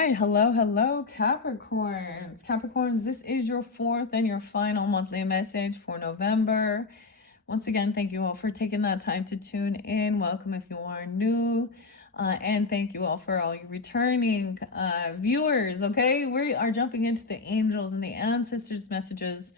right. Hello, Capricorns. Capricorns, this is your fourth and your final monthly message for November. Once again, thank you all for taking that time to tune in. Welcome if you are new. And thank you all for all your returning viewers. Okay, we are jumping into the angels and the ancestors' messages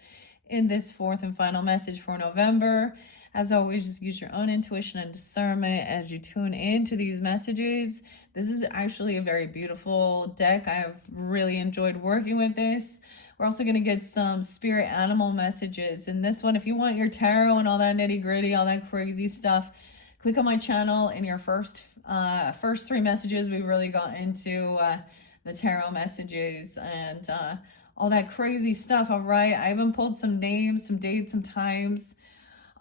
in this fourth and final message for November. As always, just use your own intuition and discernment as you tune into these messages. This is actually a very beautiful deck. I've really enjoyed working with this. We're also going to get some spirit animal messages in this one. If you want your tarot and all that nitty gritty, all that crazy stuff, click on my channel. In your first three messages, we really got into the tarot messages and all that crazy stuff. All right, I even pulled some names, some dates, some times.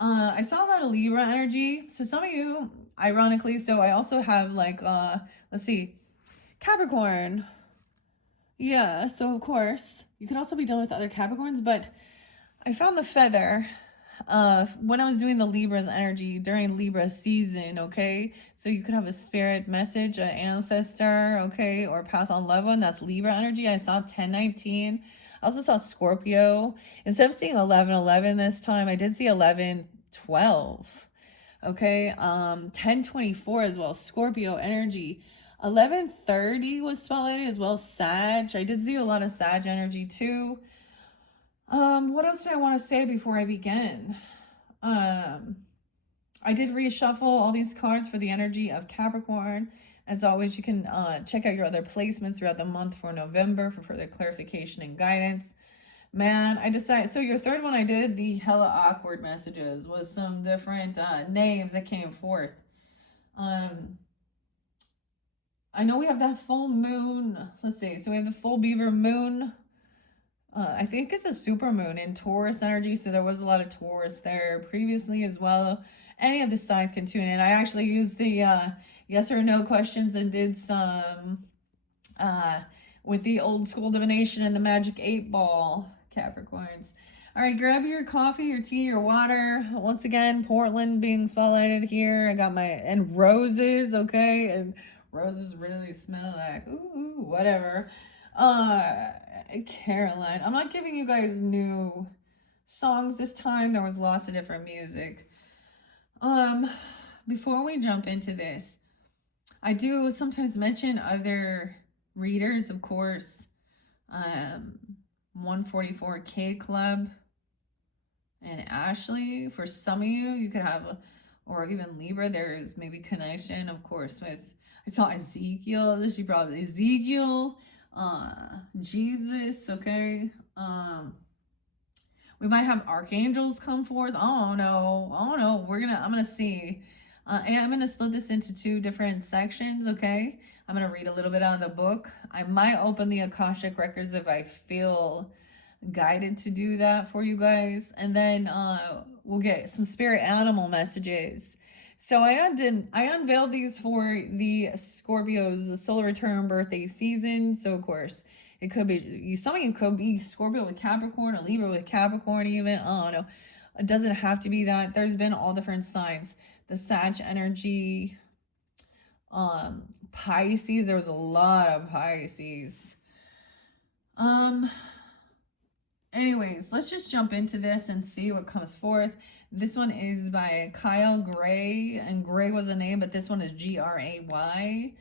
I saw a lot of Libra energy. So some of you, ironically, so I also have like, let's see, Capricorn. Yeah, so of course, you could also be dealing with other Capricorns, but I found the feather when I was doing the Libra's energy during Libra season, okay? So you could have a spirit message, an ancestor, okay, or pass on loved one. That's Libra energy. I saw 1019. I also saw Scorpio. Instead of seeing 1111 this time, I did see 1112. Okay, 1024 as well, Scorpio energy. 1130 was spotlighted as well, Sag. I did see a lot of Sag energy too. What else do I want to say before I begin? I did reshuffle all these cards for the energy of Capricorn. As always, you can check out your other placements throughout the month for November for further clarification and guidance. Man, I decided, so your third one I did, the hella awkward messages, was some different names that came forth. I know we have that full moon. Let's see. So we have the full beaver moon. I think it's a super moon in Taurus energy. So there was a lot of Taurus there previously as well. Any of the signs can tune in. I actually used the yes or no questions and did some with the old school divination and the magic 8-ball, Capricorns. All right, grab your coffee, your tea, your water. Once again, Portland being spotlighted here. I got my, and roses, okay? And roses really smell like, ooh, whatever. Caroline. I'm not giving you guys new songs this time. There was lots of different music. Before we jump into this, I do sometimes mention other readers, of course. 144K Club and Ashley. For some of you, you could have, or even Libra, there is maybe connection, of course, with, I saw Ezekiel. This is probably Ezekiel, Jesus, okay? We might have archangels come forth. Oh no. I'm gonna see. And I'm gonna split this into two different sections, okay? I'm gonna read a little bit out of the book. I might open the Akashic records if I feel guided to do that for you guys, and then we'll get some spirit animal messages. So I unveiled these for the Scorpio's solar return birthday season. So of course it could be, some of you could be Scorpio with Capricorn, or Libra with Capricorn even. I don't know. It doesn't have to be that. There's been all different signs. The Sag energy, Pisces, there was a lot of Pisces. Anyways, let's just jump into this and see what comes forth. This one is by Kyle Gray, and Gray was a name, but this one is Gray,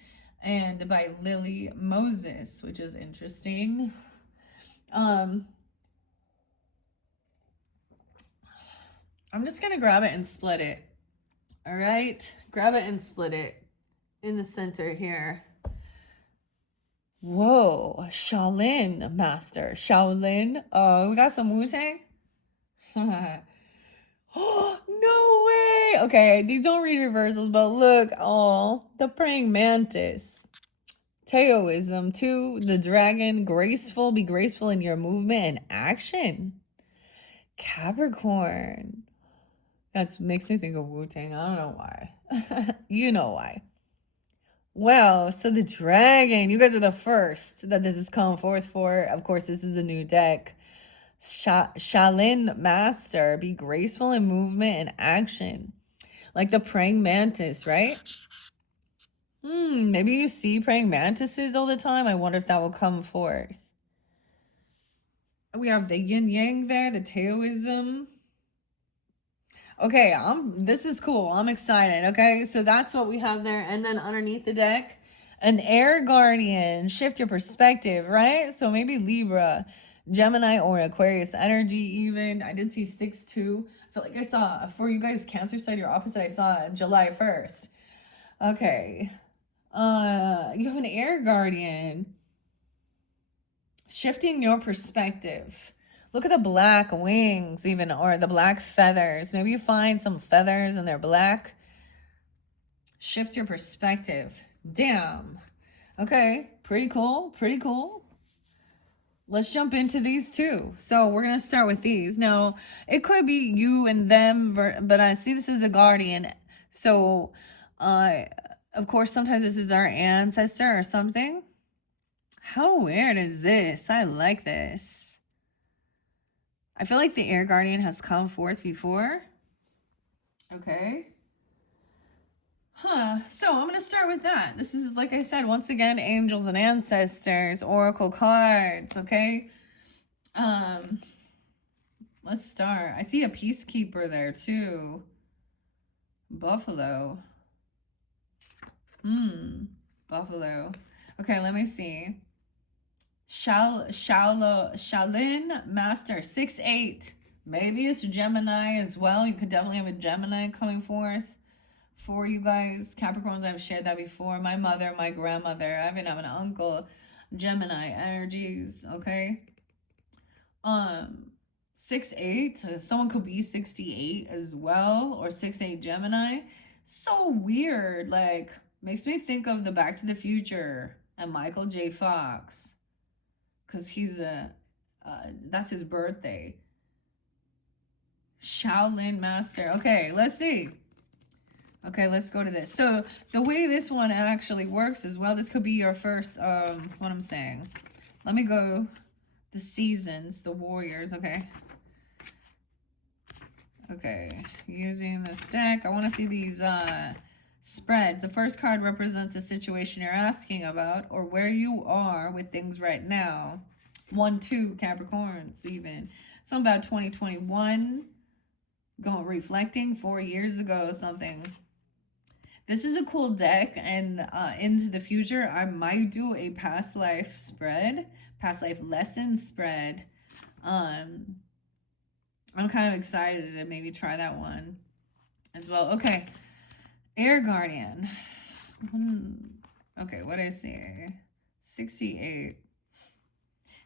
and by Lily Moses, which is interesting. I'm just gonna grab it and split it. All right, grab it and split it in the center here. Whoa, Shaolin master. Shaolin. Oh, we got some Wu-Tang? Oh, no way. Okay, these don't read reversals, but look. Oh, the praying mantis. Taoism, too. The dragon. Graceful. Be graceful in your movement and action. Capricorn. That makes me think of Wu-Tang. I don't know why. You know why. Well, so the dragon, you guys are the first that this is coming forth for. Of course, this is a new deck. Shaolin Master, be graceful in movement and action. Like the praying mantis, right? Maybe you see praying mantises all the time. I wonder if that will come forth. We have the yin yang there, the Taoism. Okay, this is cool. I'm excited. Okay, so that's what we have there. And then underneath the deck, an air guardian. Shift your perspective, right? So maybe Libra, Gemini, or Aquarius energy even. I did see 6-2. I feel like I saw, for you guys, Cancer side, your opposite, I saw July 1st. Okay. You have an air guardian. Shifting your perspective. Look at the black wings even, or the black feathers. Maybe you find some feathers and they're black. Shift your perspective. Damn. Okay, pretty cool, pretty cool. Let's jump into these two. So we're going to start with these. Now, it could be you and them, but I see this as a guardian. So, of course, sometimes this is our ancestor or something. How weird is this? I like this. I feel like the air guardian has come forth before. Okay. So I'm going to start with that. This is, like I said, once again, angels and ancestors, oracle cards, okay? Let's start. I see a peacekeeper there, too. Buffalo. Buffalo. Okay, let me see. Shaolin Master 6'8". Maybe it's Gemini as well. You could definitely have a Gemini coming forth for you guys. Capricorns, I've shared that before. My mother, my grandmother, I even have an uncle. Gemini energies, okay? 6'8". Someone could be 68 as well, or 6'8" Gemini. So weird. Like, makes me think of the Back to the Future and Michael J. Fox. Because he's that's his birthday. Shaolin Master. Okay, let's see. Okay, let's go to this. So the way this one actually works as well, this could be your first, what I'm saying. Let me go, the seasons, the warriors, okay. Okay, using this deck, I want to see these spreads. The first card represents the situation you're asking about or where you are with things right now. 1-2 Capricorns even. Something about 2021. Going reflecting 4 years ago or something. This is a cool deck, and into the future, I might do a past life spread, past life lesson spread. I'm kind of excited to maybe try that one as well. Okay, Air Guardian. Okay, what did I say? 68.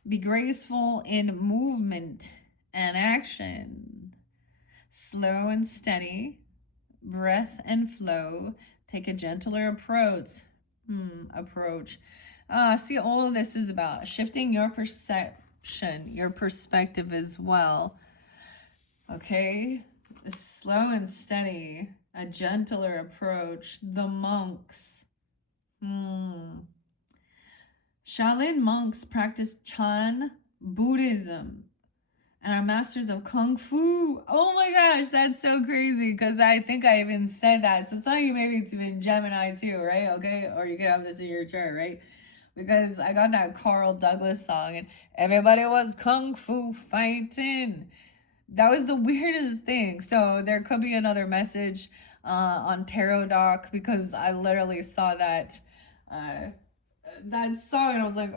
Be graceful in movement and action. Slow and steady. Breath and flow. Take a gentler approach. See, all of this is about shifting your perception, your perspective as well. Okay? Slow and steady. A gentler approach. The monks. Shaolin monks practice Chan Buddhism and are masters of Kung Fu. Oh my gosh, that's so crazy, because I think I even said that. So some of you, maybe it's even Gemini too, right? Okay, or you could have this in your chart, right? Because I got that Carl Douglas song and everybody was Kung Fu fighting. That was the weirdest thing. So there could be another message on Tarot Doc, because I literally saw that that song and I was like,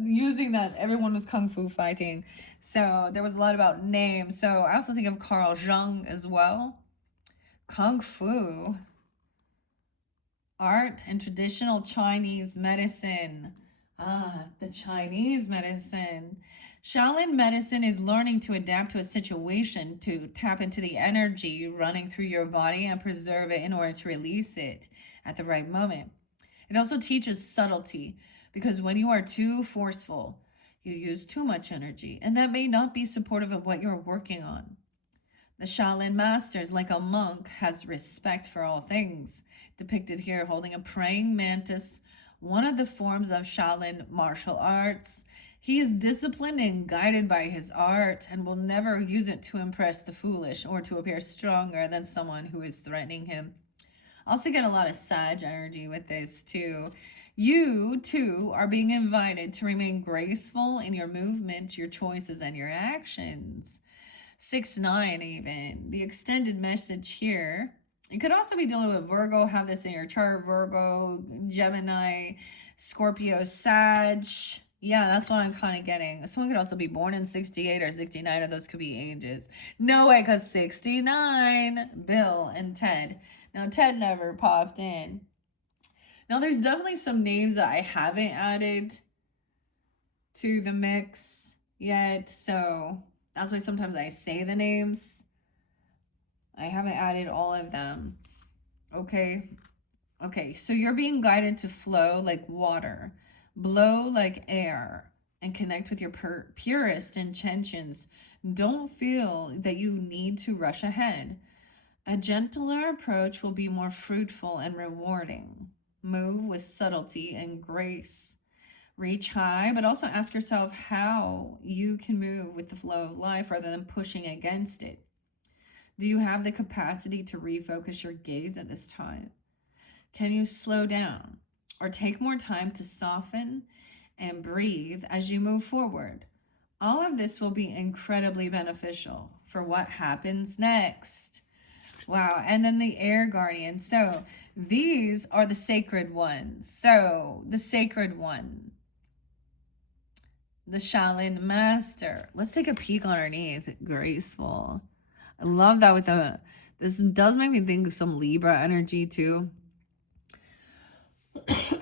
using that, everyone was Kung Fu fighting. So there was a lot about names. So I also think of Carl Jung as well. Kung Fu. Art and traditional Chinese medicine. The Chinese medicine. Shaolin medicine is learning to adapt to a situation, to tap into the energy running through your body and preserve it in order to release it at the right moment. It also teaches subtlety, because when you are too forceful, you use too much energy, and that may not be supportive of what you're working on. The Shaolin Masters, like a monk, has respect for all things, depicted here holding a praying mantis, one of the forms of Shaolin martial arts. He is disciplined and guided by his art and will never use it to impress the foolish or to appear stronger than someone who is threatening him. Also get a lot of Sag energy with this too. You too are being invited to remain graceful in your movement, your choices, and your actions. 6-9 even. The extended message here. You could also be dealing with Virgo, have this in your chart, Virgo, Gemini, Scorpio, Sag. Yeah, that's what I'm kind of getting. Someone could also be born in 68 or 69, or those could be ages. No way, because 69, Bill and Ted. Now, Ted never popped in. Now, there's definitely some names that I haven't added to the mix yet, so that's why sometimes I say the names. I haven't added all of them. Okay. Okay, so you're being guided to flow like water, blow like air, and connect with your purest intentions. Don't feel that you need to rush ahead. A gentler approach will be more fruitful and rewarding. Move with subtlety and grace. Reach high, but also ask yourself how you can move with the flow of life rather than pushing against it. Do you have the capacity to refocus your gaze at this time? Can you slow down or take more time to soften and breathe as you move forward? All of this will be incredibly beneficial for what happens next. Wow. And then the air guardian. So these are the sacred ones. So the sacred one, the Shaolin master. Let's take a peek underneath. Graceful. I love that with the, this does make me think of some Libra energy too.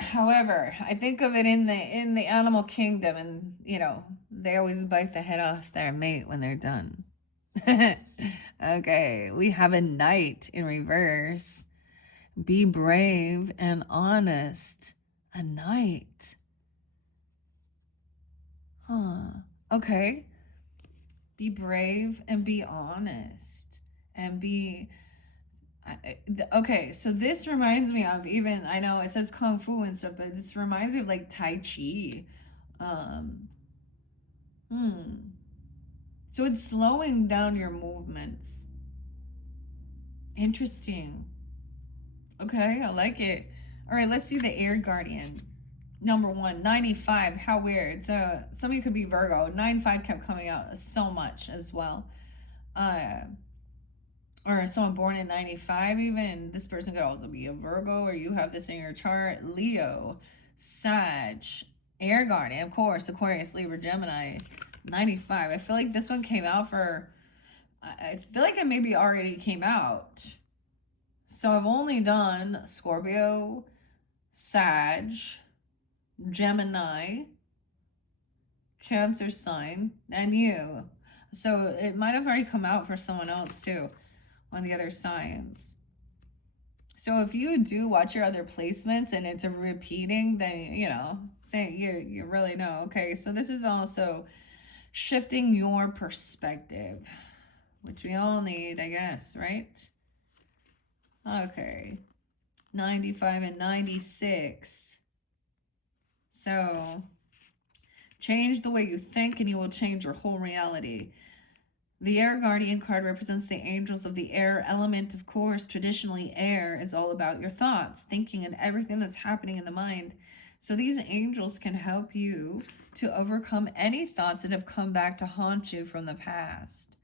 However, I think of it in the animal kingdom, and you know, they always bite the head off their mate when they're done. Okay, we have a knight in reverse. Be brave and honest. A knight. Huh. Okay. Be brave and be honest. And be... Okay, so this reminds me of, even, I know it says Kung Fu and stuff, but this reminds me of like Tai Chi. So it's slowing down your movements. Interesting. Okay, I like it. All right, let's see the air guardian. Number 1, 95. How weird. So somebody could be Virgo. 95 kept coming out so much as well. Or someone born in 95 even. This person could also be a Virgo, or you have this in your chart. Leo, Sag, air guardian, of course, Aquarius, Libra, Gemini. 95. I feel like this one came out for... I feel like it maybe already came out. So I've only done Scorpio, Sag, Gemini, Cancer sign, and you. So it might have already come out for someone else too on the other signs. So if you do watch your other placements and it's a repeating, then, you know, say you really know. Okay, so this is also shifting your perspective, which we all need, I guess, right? Okay, 95 and 96. So change the way you think and you will change your whole reality. The air guardian card represents the angels of the air element. Of course, traditionally air is all about your thoughts, thinking, and everything that's happening in the mind. So these angels can help you to overcome any thoughts that have come back to haunt you from the past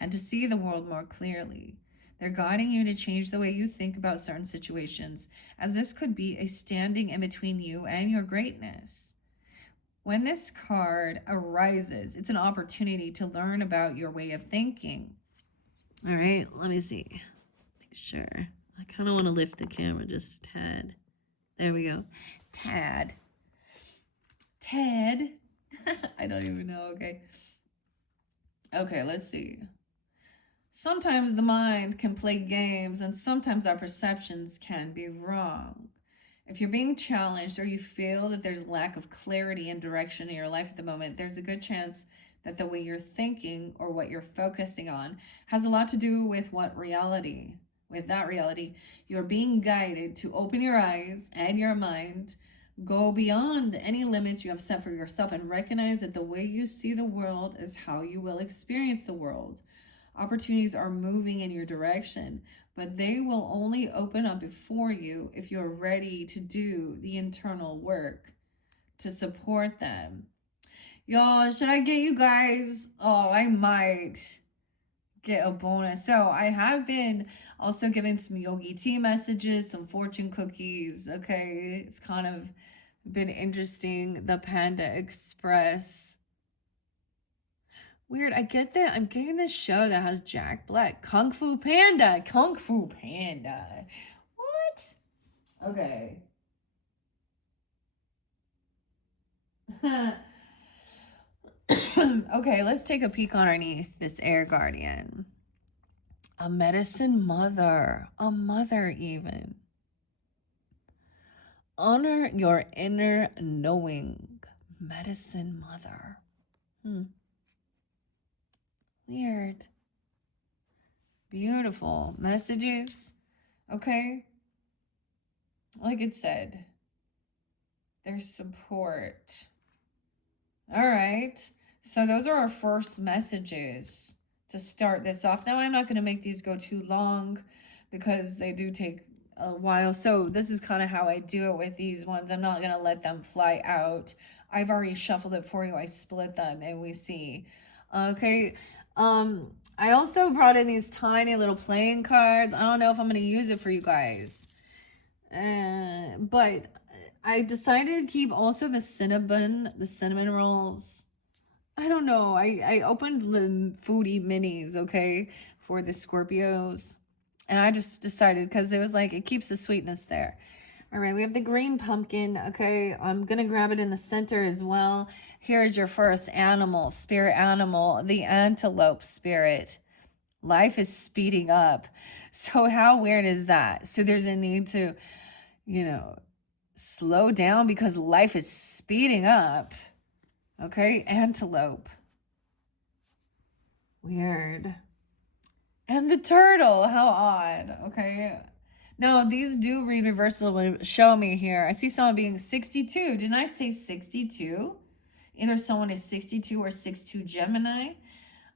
and to see the world more clearly. They're guiding you to change the way you think about certain situations, as this could be a standing in between you and your greatness. When this card arises, it's an opportunity to learn about your way of thinking. All right, let me see. Make sure. I kind of want to lift the camera just a tad. There we go. Tad. Ted. I don't even know. Okay. Okay, let's see. Sometimes the mind can play games, and sometimes our perceptions can be wrong. If you're being challenged or you feel that there's lack of clarity and direction in your life at the moment, there's a good chance that the way you're thinking or what you're focusing on has a lot to do with what reality. With that reality, you're being guided to open your eyes and your mind, go beyond any limits you have set for yourself, and recognize that the way you see the world is how you will experience the world. Opportunities are moving in your direction, but they will only open up before you if you're ready to do the internal work to support them. Y'all, should I get you guys? Oh, I might get a bonus. So I have been also giving some yogi tea messages, some fortune cookies. Okay, it's kind of been interesting. The Panda Express. Weird. I get that. I'm getting this show that has Jack Black. Kung Fu Panda. Kung Fu Panda. What? Okay. Okay, let's take a peek underneath this air guardian. A medicine mother. A mother, even. Honor your inner knowing. Medicine mother. Weird. Beautiful messages. Okay. Like it said, there's support. All right. So those are our first messages to start this off. Now I'm not going to make these go too long because they do take a while. So this is kind of how I do it with these ones. I'm not going to let them fly out. I've already shuffled it for you. I split them and we see. Okay. I also brought in these tiny little playing cards. I don't know if I'm going to use it for you guys. But I decided to keep also the cinnamon rolls. I don't know. I opened the foodie minis, okay, for the Scorpios. And I just decided because it was like, it keeps the sweetness there. All right, we have the green pumpkin, okay. I'm going to grab it in the center as well. Here is your first animal, spirit animal, the antelope spirit. Life is speeding up. So how weird is that? So there's a need to, slow down because life is speeding up. Okay, antelope. Weird. And the turtle, how odd. Okay. Now, these do read reversal, show me here. I see someone being 62. Didn't I say 62? Either someone is 62 or 62 Gemini.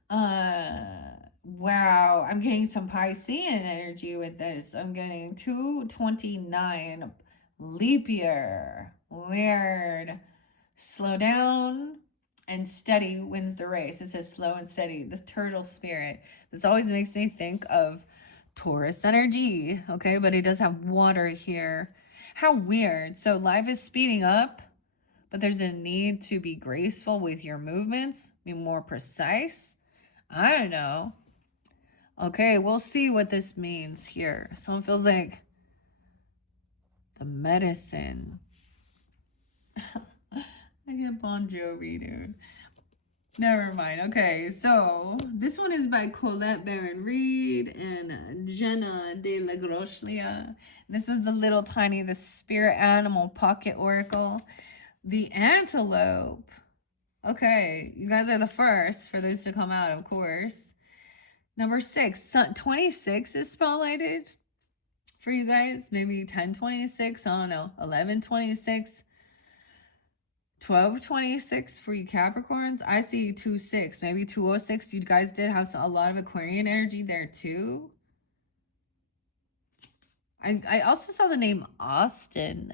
Wow. I'm getting some Piscean energy with this. I'm getting 229 leap year. Weird. Slow down and steady wins the race. It says slow and steady. The turtle spirit. This always makes me think of Taurus energy, okay? But it does have water here. How weird. So life is speeding up, but there's a need to be graceful with your movements, be more precise. I don't know. Okay, we'll see what this means here. Someone feels like the medicine. I get Bon Jovi, dude. Never mind. Okay, so this one is by Colette Baron Reed and Jenna de la Grochlia. This was the little tiny, the spirit animal pocket oracle. The antelope. Okay, you guys are the first for those to come out, of course. Number 6, 26 is spotlighted for you guys. Maybe 1026, I don't know, 1126. 1226 for you Capricorns. I see 26, maybe 206. You guys did have a lot of Aquarian energy there too. I also saw the name Austin.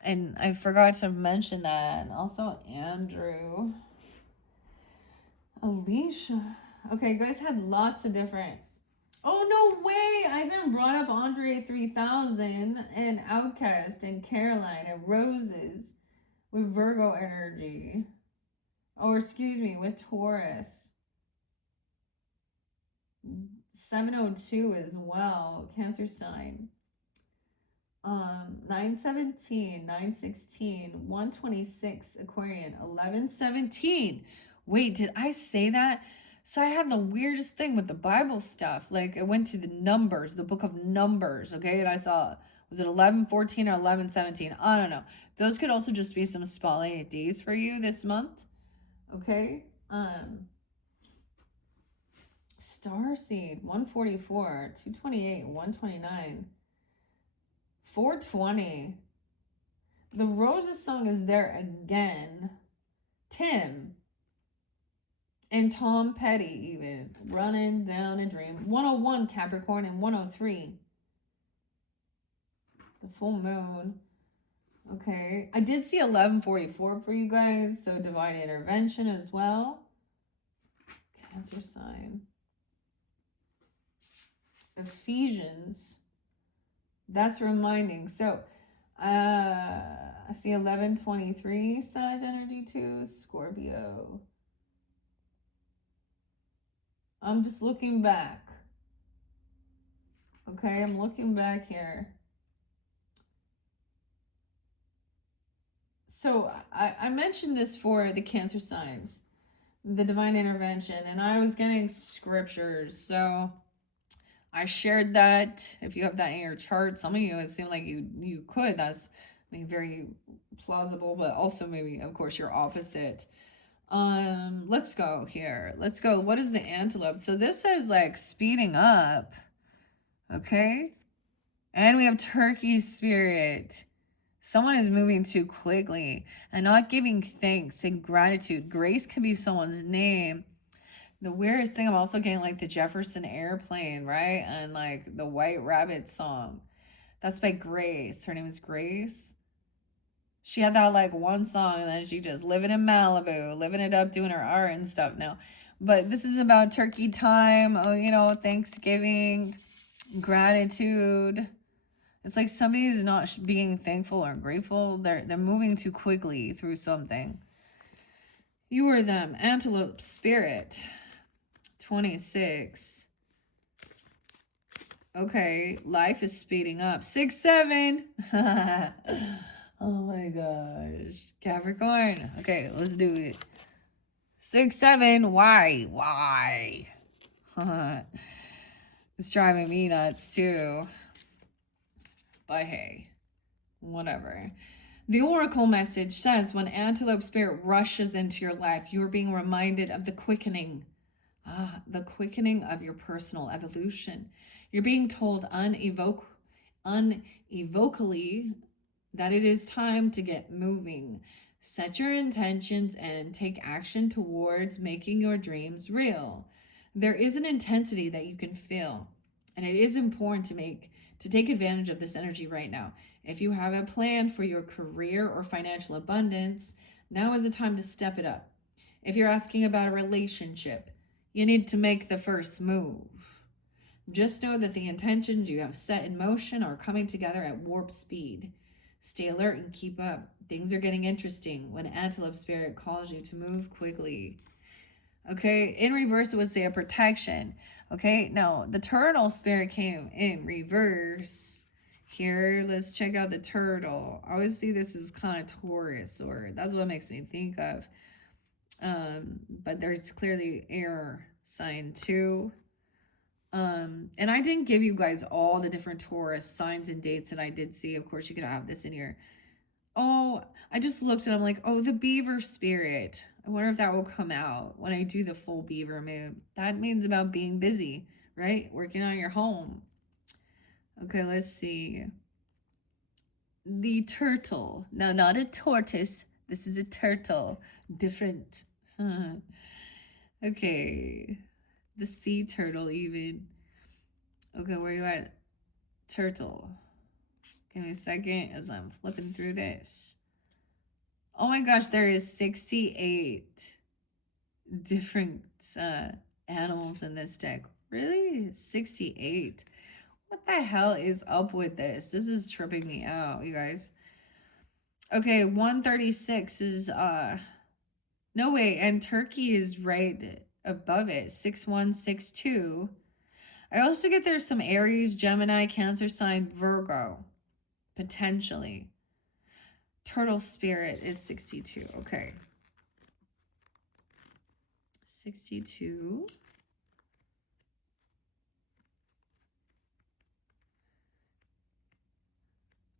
And I forgot to mention that. And also Andrew. Alicia. Okay, you guys had lots of different. Oh, no way. I even brought up Andre 3000 and Outcast and Caroline and Roses. With Virgo energy. Or excuse me, with Taurus. 702 as well. Cancer sign. 917, 916, 126 Aquarian, 1117. Wait, did I say that? So I had the weirdest thing with the Bible stuff. Like, I went to the Numbers, the book of Numbers, okay? And I saw, was it 1114 or 1117? I don't know. Those could also just be some spotlighted days for you this month, okay? Starseed, 144, 228, 129, 420. The Roses song is there again. Tim. And Tom Petty even. Running down a dream. 101 Capricorn and 103. The full moon. Okay. I did see 1144 for you guys. So divine intervention as well. Cancer sign. Ephesians. That's reminding. So I see 1123 Sag energy too. Scorpio. I'm just looking back. Okay, I'm looking back here. So I mentioned this for the Cancer signs, the divine intervention, and I was getting scriptures. So I shared that. If you have that in your chart, some of you, it seemed like you could. That's, I mean, very plausible, but also maybe, of course, you're opposite. Let's go here. Let's go. What is the antelope? So this says like speeding up. Okay. And we have turkey spirit. Someone is moving too quickly and not giving thanks and gratitude. Grace could be someone's name. The weirdest thing, I'm also getting like the Jefferson Airplane, right? And like the White Rabbit song. That's by Grace. Her name is Grace. She had that like one song and then she just living in Malibu, living it up, doing her art and stuff now. But this is about turkey time, Thanksgiving, gratitude. It's like somebody is not being thankful or grateful. They're moving too quickly through something. You are them. Antelope spirit. 26. Okay, life is speeding up. 6, 7. Oh my gosh. Capricorn. Okay, let's do it. 6, 7. Why? It's driving me nuts too. But hey, whatever. The oracle message says when antelope spirit rushes into your life, you are being reminded of the quickening of your personal evolution. You're being told unevocally that it is time to get moving. Set your intentions and take action towards making your dreams real. There is an intensity that you can feel, and it is important to take advantage of this energy right now. If you have a plan for your career or financial abundance, now is the time to step it up. If you're asking about a relationship, you need to make the first move. Just know that the intentions you have set in motion are coming together at warp speed. Stay alert and keep up. Things are getting interesting when Antelope Spirit calls you to move quickly. Okay, in reverse, it would say a protection. Okay, now the Turtle Spirit came in reverse. Here, let's check out the turtle. I always see this as kind of Taurus, or that's what it makes me think of. But there's clearly air sign too. And I didn't give you guys all the different Taurus signs and dates that I did see. Of course, you could have this in here. Oh, I just looked and I'm like, oh, the beaver spirit. I wonder if that will come out when I do the full beaver moon. That means about being busy, right? Working on your home. Okay, let's see. The turtle. No, not a tortoise. This is a turtle. Different. Okay. The sea turtle even. Okay, where you at? Turtle. Give me a second as I'm flipping through this. Oh my gosh, there is 68 different animals in this deck. Really? 68. What the hell is up with this? This is tripping me out, you guys. Okay, 136 is no way, and Turkey is right above it. 6162. I also get there's some Aries, Gemini, Cancer sign, Virgo. Potentially. Turtle spirit is 62. Okay. 62.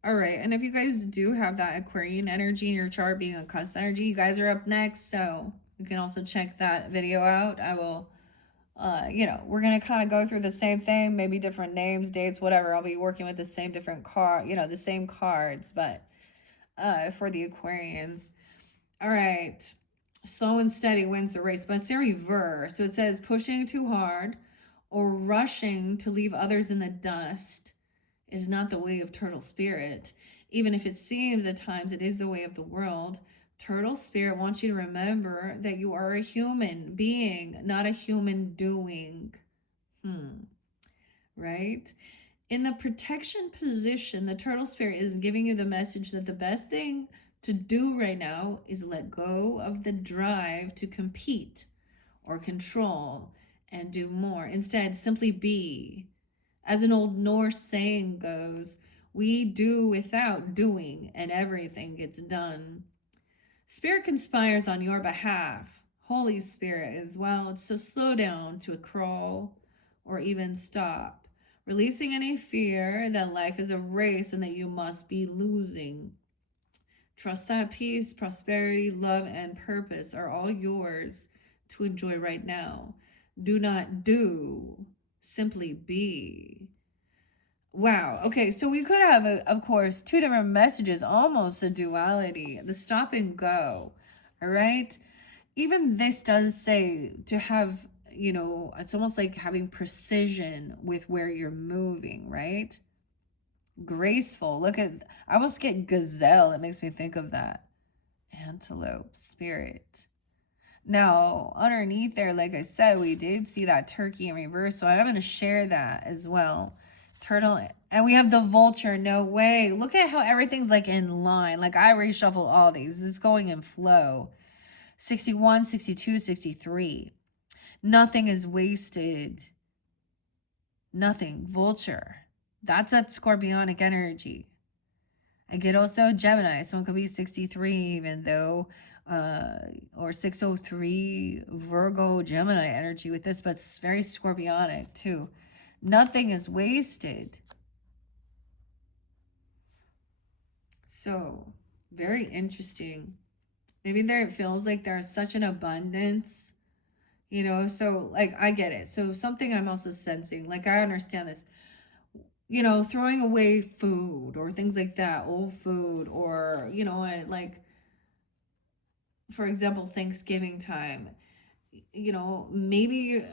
All right. And if you guys do have that Aquarian energy in your chart being a cusp energy, you guys are up next. So you can also check that video out. I will, we're going to kind of go through the same thing, maybe different names, dates, whatever. I'll be working with the same different the same cards, but for the Aquarians. All right. Slow and steady wins the race, but it's in reverse. So it says pushing too hard or rushing to leave others in the dust is not the way of turtle spirit. Even if it seems at times it is the way of the world, turtle spirit wants you to remember that you are a human being, not a human doing. Right? In the protection position, the turtle spirit is giving you the message that the best thing to do right now is let go of the drive to compete or control and do more. Instead, simply be. As an old Norse saying goes, we do without doing, and everything gets done. Spirit conspires on your behalf, Holy Spirit as well, so slow down to a crawl or even stop, releasing any fear that life is a race and that you must be losing. Trust that peace, prosperity, love, and purpose are all yours to enjoy right now. Do not do, simply be. Wow. Okay, so we could have, of course, two different messages, almost a duality, the stop and go. All right. Even this does say to have, it's almost like having precision with where you're moving, right? Graceful. Look at, I almost get gazelle. It makes me think of that. Antelope, spirit. Now, underneath there, like I said, we did see that turkey in reverse, so I'm going to share that as well. Turtle, and we have the vulture. No way. Look at how everything's like in line. Like I reshuffle all these. This is going in flow. 61, 62, 63. Nothing is wasted. Nothing. Vulture. That's that scorpionic energy. I get also Gemini. Someone could be 63 even though, or 603 Virgo Gemini energy with this, but it's very scorpionic too. Nothing is wasted. So, very interesting. Maybe there it feels like there's such an abundance, so like I get it. So something I'm also sensing, like I understand this, throwing away food or things like that, old food, or, like, for example, Thanksgiving time, maybe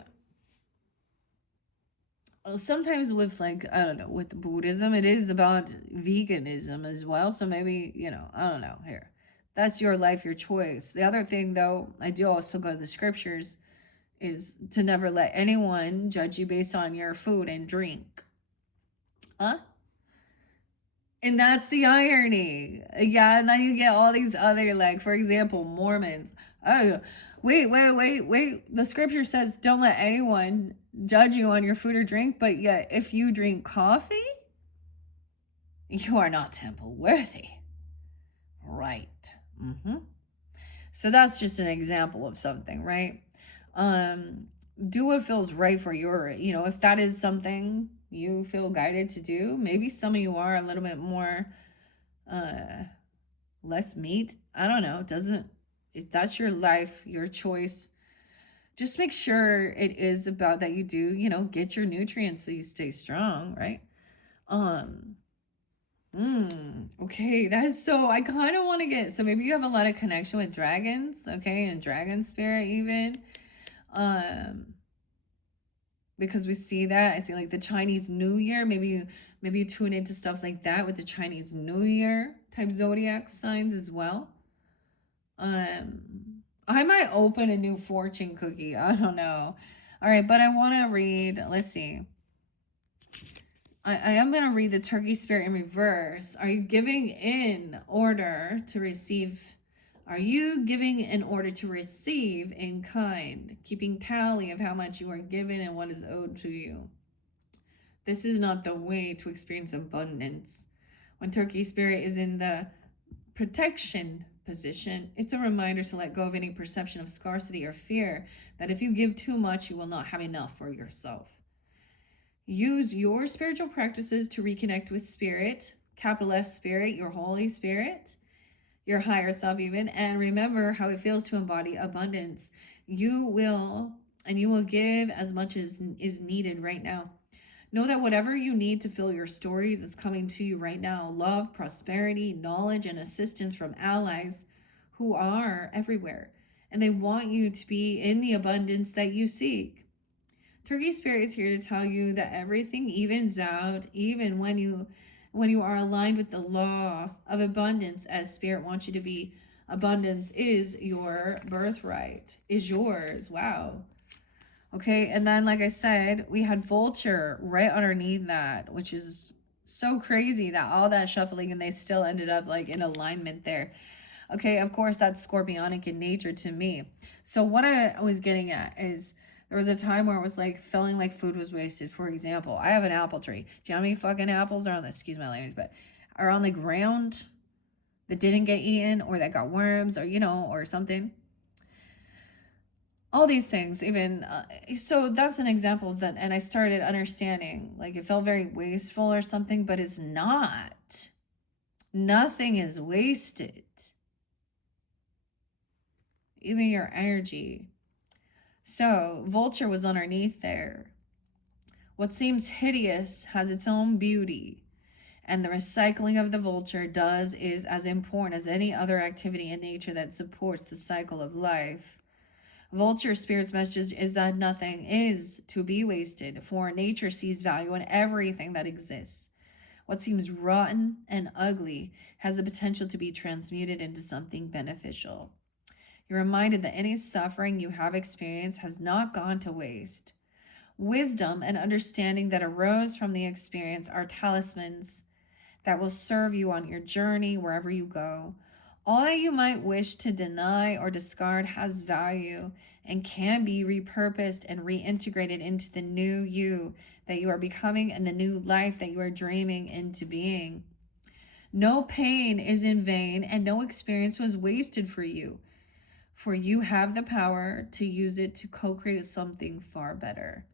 sometimes with like, I don't know, with Buddhism, it is about veganism as well. So maybe, I don't know here. That's your life, your choice. The other thing though, I do also go to the scriptures, is to never let anyone judge you based on your food and drink. Huh? And that's the irony. Yeah, and then you get all these other, like, for example, Mormons. Oh, wait. The scripture says don't let anyone judge you on your food or drink, but yet if you drink coffee, you are not temple worthy. Right. So that's just an example of something, right? Do what feels right for your, if that is something you feel guided to do. Maybe some of you are a little bit more less meat. I don't know. If that's your life, your choice, just make sure it is about that you do, get your nutrients so you stay strong, right? Okay, that's so, I kind of want to get, so maybe you have a lot of connection with dragons, okay, and dragon spirit even. Because we see that, I see like the Chinese New Year, maybe you tune into stuff like that with the Chinese New Year type zodiac signs as well. I might open a new fortune cookie. I don't know. All right, but I want to read, let's see. I am going to read the turkey spirit in reverse. Are you giving in order to receive? Are you giving in order to receive in kind, keeping tally of how much you are given and what is owed to you? This is not the way to experience abundance. When turkey spirit is in the protection position, it's a reminder to let go of any perception of scarcity or fear that if you give too much, you will not have enough for yourself. Use your spiritual practices to reconnect with spirit, capital S spirit, your Holy Spirit, your higher self even, and remember how it feels to embody abundance. You will give as much as is needed right now. Know that whatever you need to fill your stories is coming to you right now. Love, prosperity, knowledge, and assistance from allies who are everywhere. and they want you to be in the abundance that you seek. Turkey Spirit is here to tell you that everything evens out, even when you are aligned with the law of abundance as Spirit wants you to be. Abundance is your birthright, is yours. Wow. Okay, and then like I said, we had Vulture right underneath that, which is so crazy that all that shuffling and they still ended up like in alignment there. Okay, of course, that's scorpionic in nature to me. So what I was getting at is there was a time where it was like feeling like food was wasted. For example, I have an apple tree. Do you know how many fucking apples are on the, excuse my language, but are on the ground that didn't get eaten or that got worms or, you know, or something? All these things, even, so that's an example of that. And I started understanding, like it felt very wasteful or something, but it's not. Nothing is wasted. Even your energy. So Vulture was underneath there. What seems hideous has its own beauty, and the recycling of the Vulture is as important as any other activity in nature that supports the cycle of life. Vulture Spirit's message is that nothing is to be wasted, for nature sees value in everything that exists. What seems rotten and ugly has the potential to be transmuted into something beneficial. You're reminded that any suffering you have experienced has not gone to waste. Wisdom and understanding that arose from the experience are talismans that will serve you on your journey wherever you go. All that you might wish to deny or discard has value and can be repurposed and reintegrated into the new you that you are becoming and the new life that you are dreaming into being. No pain is in vain and no experience was wasted for you, for you have the power to use it to co-create something far better.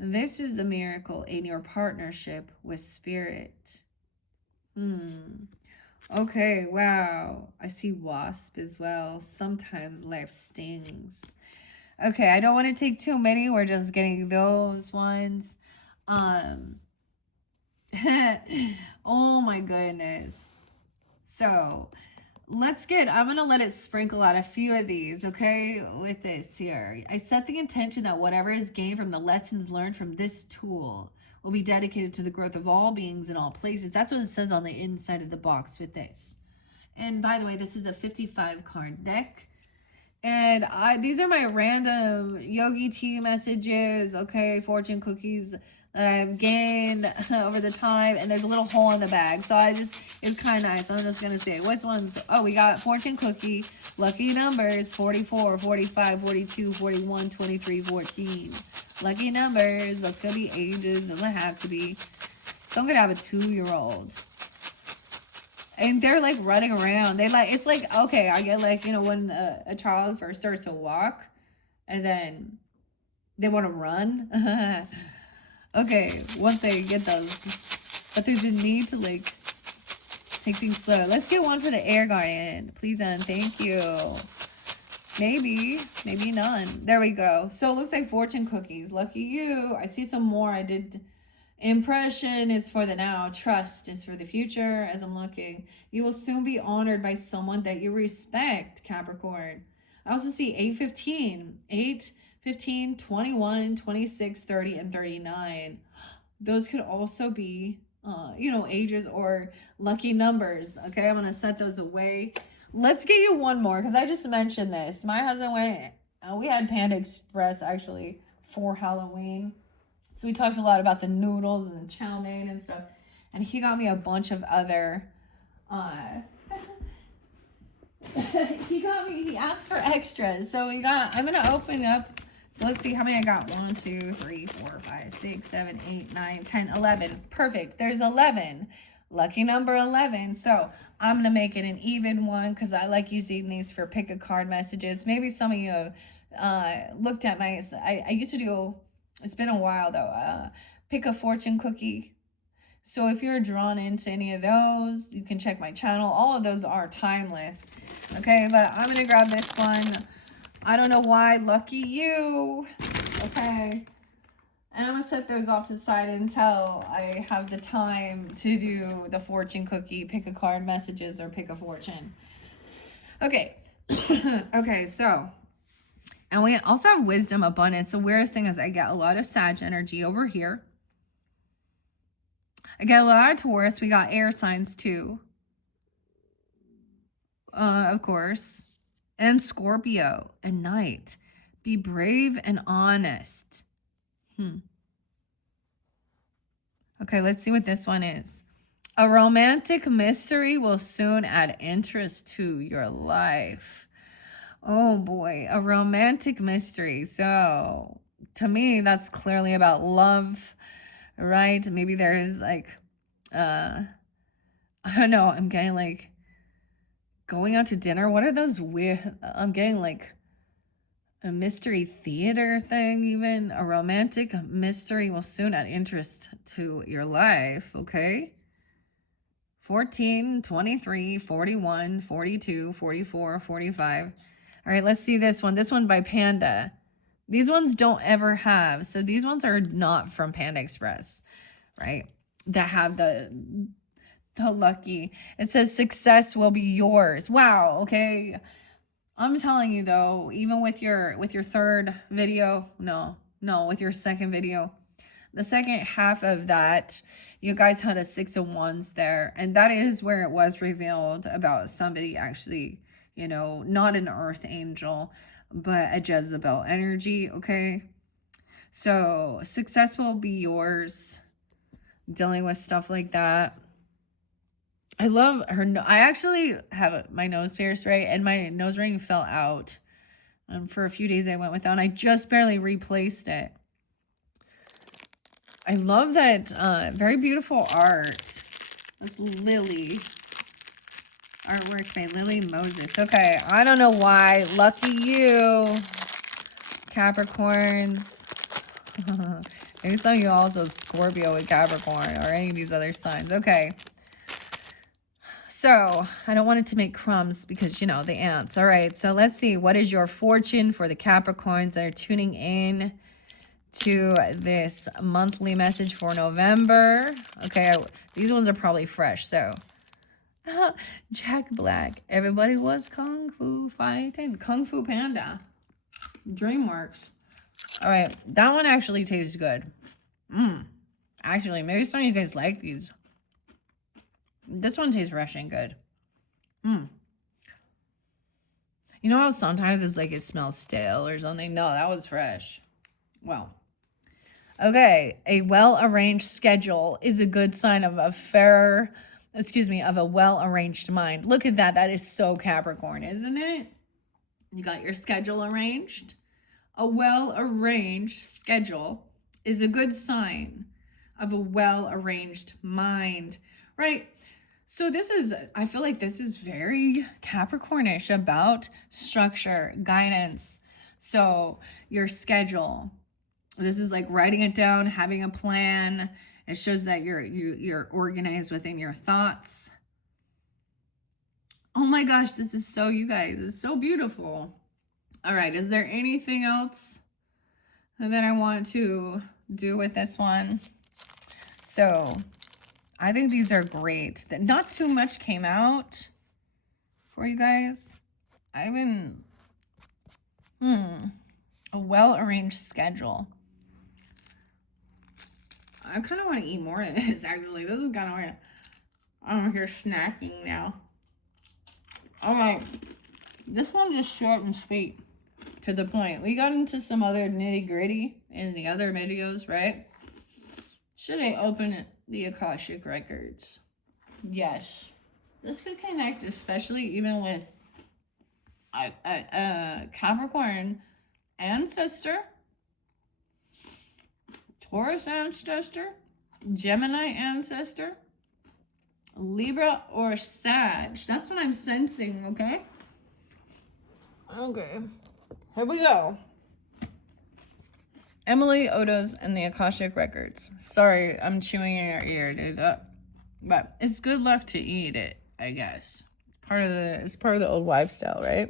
This is the miracle in your partnership with Spirit. Okay, wow. I see wasp as well. Sometimes life stings. Okay, I don't want to take too many. We're just getting those ones. Oh my goodness. So I'm going to let it sprinkle out a few of these, okay, with this here. I set the intention that whatever is gained from the lessons learned from this tool will be dedicated to the growth of all beings in all places. That's what it says on the inside of the box with this. And by the way, this is a 55 card deck. And these are my random Yogi Tea messages, okay, fortune cookies that I've gained over the time. And there's a little hole in the bag. So it's kind of nice. I'm just going to say, which ones? Oh, we got fortune cookie, lucky numbers, 44, 45, 42, 41, 23, 14. Lucky numbers. That's going to be ages. Doesn't have to be. So I'm going to have a 2-year-old. And they're like running around. It's like, okay, I get like, you know, when a child first starts to walk and then they want to run. Okay, once they get those. But there's a need to like take things slow. Let's get one for the air guardian. Please and thank you. Maybe none. There we go. So it looks like fortune cookies. Lucky you. I see some more. I did. Impression is for the now. Trust is for the future. As I'm looking, you will soon be honored by someone that you respect, Capricorn. I also see 815, 8, 15, 21, 26, 30, and 39. Those could also be, you know, ages or lucky numbers. Okay, I'm going to set those away. Let's get you one more because I just mentioned this. My husband went, we had Panda Express actually for Halloween. So we talked a lot about the noodles and the chow mein and stuff. And he got me a bunch of other, he asked for extras. So I'm going to open up. So let's see how many I got. 1, 2, 3, 4, 5, 6, 7, 8, 9, 10, 11. Perfect. There's 11. Lucky number 11. So I'm going to make it an even one because I like using these for pick a card messages. Maybe some of you have looked at I used to do, it's been a while though, pick a fortune cookie. So if you're drawn into any of those, you can check my channel. All of those are timeless. Okay, but I'm going to grab this one. I don't know why. Lucky you. Okay. And I'm going to set those off to the side until I have the time to do the fortune cookie, pick a card messages, or pick a fortune. Okay. Okay, so And we also have wisdom, abundance. The weirdest thing is I get a lot of Sag energy over here. I get a lot of Taurus. We got air signs too. Of course. And Scorpio and Night. Be brave and honest. Okay, let's see what this one is. A romantic mystery will soon add interest to your life. Oh boy, a romantic mystery. So to me, that's clearly about love, right? Maybe there's like, I don't know, I'm getting like going out to dinner. What are those weird? I'm getting like a mystery theater thing, even. A romantic mystery will soon add interest to your life, okay? 14, 23, 41, 42, 44, 45. All right, let's see this one. This one by Panda. These ones don't ever have. So these ones are not from Panda Express, right? That have the lucky. It says success will be yours. Wow, okay. I'm telling you though, even with your third video, with your second video, the second half of that, you guys had a 6 of Wands there, and that is where it was revealed about somebody actually, not an earth angel, but a Jezebel energy, okay? So success will be yours, dealing with stuff like that. I love her. I actually have my nose pierced, right? And my nose ring fell out. For a few days I went without, and I just barely replaced it. I love that. Very beautiful art. This Lily. Artwork by Lily Moses. Okay, I don't know why. Lucky you, Capricorns. Maybe some of you also Scorpio with Capricorn or any of these other signs. Okay. So, I don't want it to make crumbs because, the ants. All right, so let's see. What is your fortune for the Capricorns that are tuning in to this monthly message for November? Okay, these ones are probably fresh, so. Jack Black. Everybody was Kung Fu fighting. Kung Fu Panda. DreamWorks. All right, that one actually tastes good. Actually, maybe some of you guys like these. This one tastes rushing good. You know how sometimes it's like it smells stale or something? No, that was fresh. Well, okay. A well-arranged schedule is a good sign of a well-arranged mind. Look at that. That is so Capricorn, isn't it? You got your schedule arranged. A well-arranged schedule is a good sign of a well-arranged mind, right? So I feel like this is very Capricornish about structure, guidance. So your schedule, this is like writing it down, having a plan. It shows that you're organized within your thoughts. Oh my gosh, this is so, you guys, it's so beautiful. All right, is there anything else that I want to do with this one? So I think these are great. Not too much came out for you guys. I've been, a well-arranged schedule. I kind of want to eat more of this, actually. This is kind of weird. I'm here snacking now. All right. This one just short and sweet. To the point. We got into some other nitty-gritty in the other videos, right? Should I open the Akashic Records? Yes. This could connect, especially even with Capricorn ancestor, Taurus ancestor, Gemini ancestor, Libra or Sag. That's what I'm sensing, okay? Okay. Here we go. Emily Odos and the Akashic Records. Sorry, I'm chewing in your ear, dude. But it's good luck to eat it, I guess. It's part of the old wives' style, right?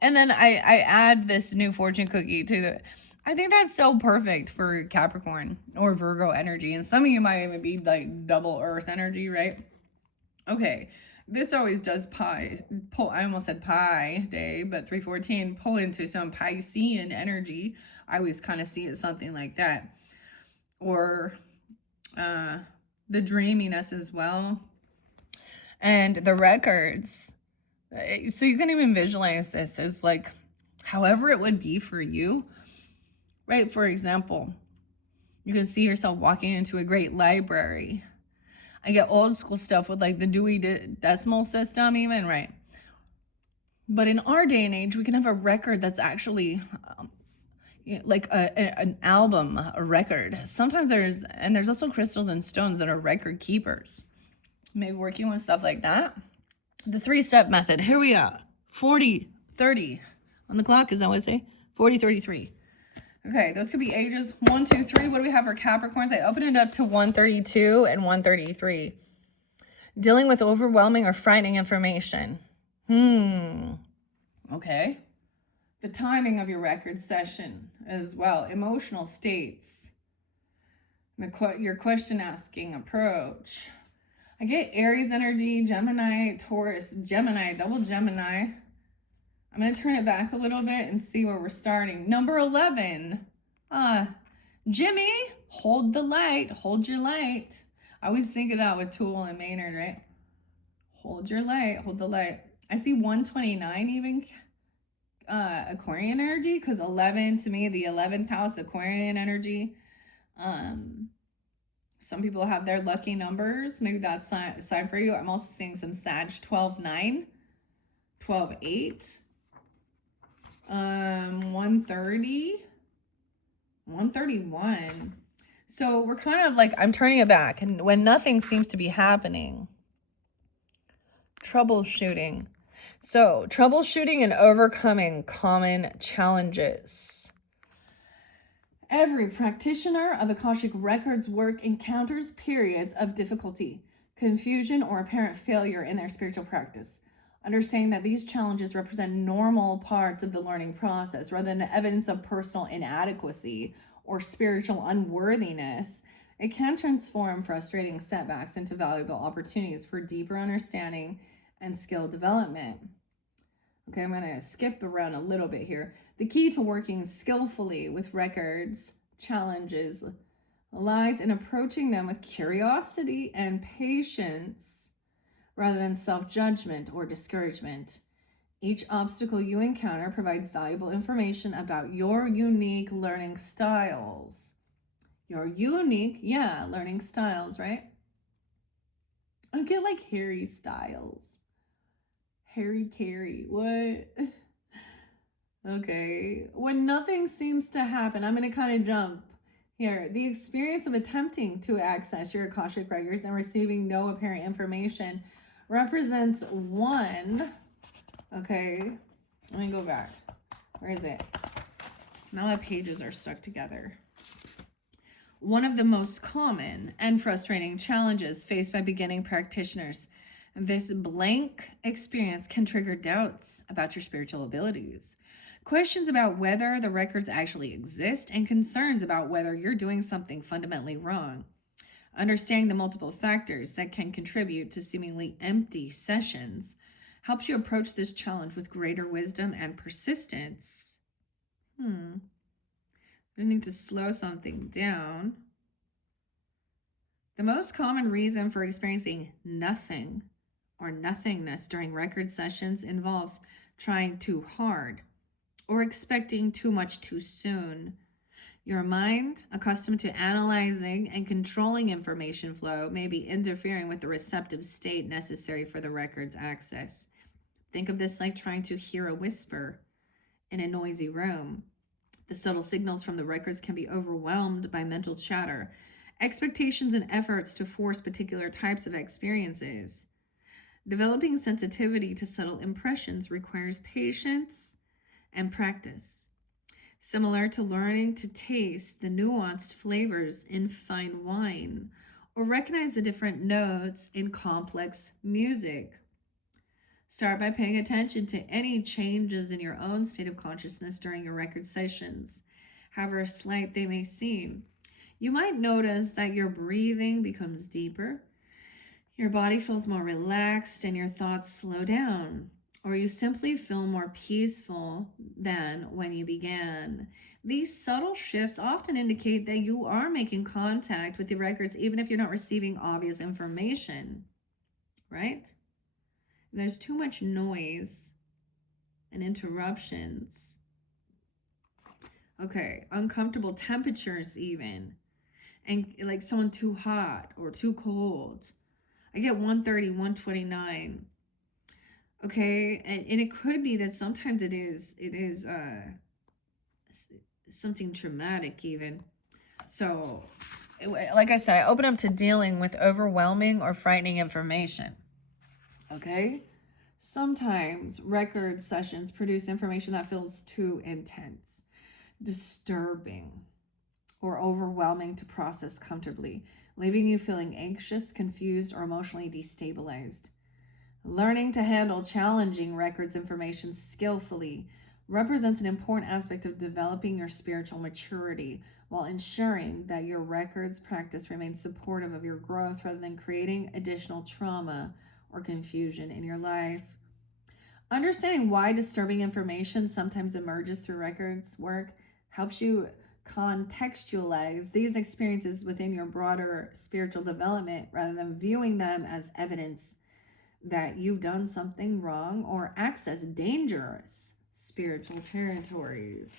And then I add this new fortune cookie to the. I think that's so perfect for Capricorn or Virgo energy. And some of you might even be like double earth energy, right? Okay. This always does pull. I almost said Pi Day, but 314 pull into some Piscean energy. I always kind of see it something like that, or the dreaminess as well, and the records. So you can even visualize this as like, however it would be for you, right? For example, you can see yourself walking into a great library. I get old school stuff with like the Dewey Decimal System, even, right? But in our day and age, we can have a record that's actually like an album, a record. Sometimes there's also crystals and stones that are record keepers. Maybe working with stuff like that. The 3-step method. Here we are. 40, 30 on the clock. Is that what I say? 40, 33. Okay, those could be ages 1, 2, 3. What do we have for Capricorns? I opened it up to 132 and 133. Dealing with overwhelming or frightening information. Okay. The timing of your record session as well. Emotional states. Your question asking approach. I get Aries energy, Gemini, Taurus, Gemini, double Gemini. I'm going to turn it back a little bit and see where we're starting. Number 11. Jimmy, hold the light. Hold your light. I always think of that with Tool and Maynard, right? Hold your light. Hold the light. I see 129 even Aquarian energy, because 11 to me, the 11th house Aquarian energy. Some people have their lucky numbers. Maybe that's a sign for you. I'm also seeing some Sag 12-9, 12-8, 130, 131. So we're kind of like, I'm turning it back, and when nothing seems to be happening, troubleshooting. So troubleshooting and overcoming common challenges. Every practitioner of Akashic Records work encounters periods of difficulty, confusion, or apparent failure in their spiritual practice. Understanding that these challenges represent normal parts of the learning process rather than evidence of personal inadequacy or spiritual unworthiness, it can transform frustrating setbacks into valuable opportunities for deeper understanding and skill development. Okay, I'm going to skip around a little bit here. The key to working skillfully with records challenges lies in approaching them with curiosity and patience rather than self-judgment or discouragement. Each obstacle you encounter provides valuable information about your unique learning styles. Your unique, learning styles, right? I get like Harry Styles. Harry Carey, what? Okay, when nothing seems to happen, I'm going to kind of jump here. The experience of attempting to access your Akashic records and receiving no apparent information represents one. Okay, let me go back. Where is it? Now the pages are stuck together. One of the most common and frustrating challenges faced by beginning practitioners. This blank experience can trigger doubts about your spiritual abilities, questions about whether the records actually exist, and concerns about whether you're doing something fundamentally wrong. Understanding the multiple factors that can contribute to seemingly empty sessions helps you approach this challenge with greater wisdom and persistence. I need to slow something down. The most common reason for experiencing nothing or nothingness during record sessions involves trying too hard or expecting too much too soon. Your mind, accustomed to analyzing and controlling information flow, may be interfering with the receptive state necessary for the record's access. Think of this like trying to hear a whisper in a noisy room. The subtle signals from the records can be overwhelmed by mental chatter, expectations, and efforts to force particular types of experiences. Developing sensitivity to subtle impressions requires patience and practice. Similar to learning to taste the nuanced flavors in fine wine or recognize the different notes in complex music. Start by paying attention to any changes in your own state of consciousness during your record sessions, however slight they may seem. You might notice that your breathing becomes deeper, Your body feels more relaxed and your thoughts slow down, or you simply feel more peaceful than when you began. These subtle shifts often indicate that you are making contact with the records, even if you're not receiving obvious information, right? There's too much noise and interruptions. Okay, uncomfortable temperatures, even, and like someone too hot or too cold. I get 130, 129. Okay, and it could be that sometimes it is something traumatic even. So, like I said, I open up to dealing with overwhelming or frightening information. Okay? Sometimes record sessions produce information that feels too intense, disturbing, or overwhelming to process comfortably, leaving you feeling anxious, confused, or emotionally destabilized. Learning to handle challenging records information skillfully represents an important aspect of developing your spiritual maturity while ensuring that your records practice remains supportive of your growth rather than creating additional trauma or confusion in your life. Understanding why disturbing information sometimes emerges through records work helps you contextualize these experiences within your broader spiritual development rather than viewing them as evidence that you've done something wrong or access dangerous spiritual territories.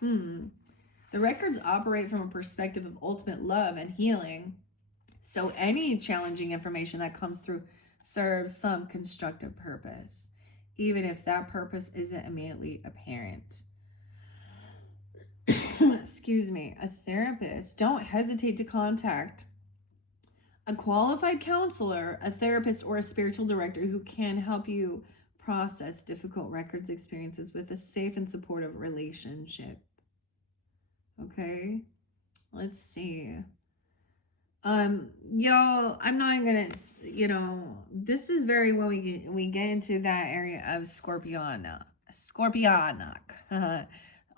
The records operate from a perspective of ultimate love and healing, so any challenging information that comes through serves some constructive purpose, even if that purpose isn't immediately apparent. Excuse me. A therapist, don't hesitate to contact a qualified counselor, a therapist, or a spiritual director who can help you process difficult records experiences with a safe and supportive relationship. Okay, let's see. Y'all, I'm not gonna, this is very when we get into that area of Scorpionic,